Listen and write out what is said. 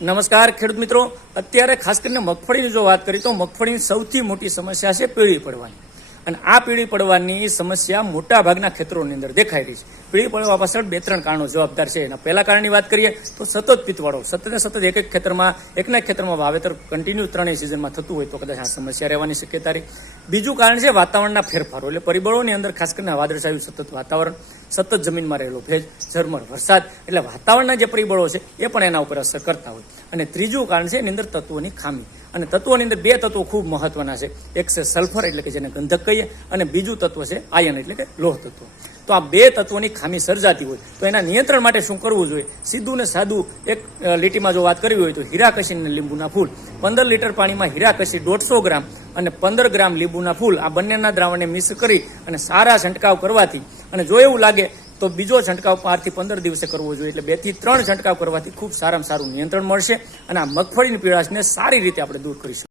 નમસ્કાર ખેડૂત મિત્રો, અત્યારે ખાસ કરીને મગફળીની જો વાત કરીએ તો મગફળીની સૌથી મોટી સમસ્યા છે પીળી પડવાની. અને આ પીળી પડવાની સમસ્યા મોટા ભાગના ખેતરોની અંદર દેખાઈ રહી છે. પીળી પડવા પાછળ 2-3 કારણો જવાબદાર છે. એના પહેલા કારણની વાત કરીએ તો સતત પીતવાળો, સતત એકના ખેતરમાં વાવેતર કન્ટિન્યુ 3 સિઝનમાં થતું હોય તો કદાચ આ સમસ્યા રહેવાની શક્યતા રહી. બીજું કારણ છે વાતાવરણના ફેરફારો, એટલે પરિબળોની અંદર ખાસ કરીને વાદળછાયું સતત વાતાવરણ, સતત જમીનમાં રહેલો ભેજ, ઝરમર વરસાદ, એટલે વાતાવરણના જે પરિબળો છે એ પણ એના ઉપર અસર કરતા હોય. અને ત્રીજું કારણ છે એની અંદર તત્વોની ખામી. અને તત્વોની અંદર 2 તત્વો ખૂબ મહત્વના છે. એક છે સલ્ફર એટલે કે જેને ગંધક કહીએ, અને બીજું તત્વ છે આયન એટલે કે લોહ તત્વ. તો આ 2 તત્વોની ખામી સર્જાતી હોય તો એના નિયંત્રણ માટે શું કરવું જોઈએ? સીધું ને સાદું એક લીટીમાં જો વાત કરવી હોય તો હીરાકસી અને લીંબુના ફૂલ, 15 લીટર પાણીમાં હીરાકસી 150 ગ્રામ અને 15 ગ્રામ લીંબુના ફૂલ, આ બંનેના દ્રાવણને મિક્સ કરી અને સારા છંટકાવ કરવાથી, અને જો એવું લાગે તો બીજો છંટકાવ 5 થી 15 દિવસે કરવો જોઈએ. એટલે 2 થી 3 છંટકાવ કરવાથી ખૂબ સારામાં સારું નિયંત્રણ મળશે અને આ મગફળીની પીળાશને સારી રીતે આપણે દૂર કરીશું.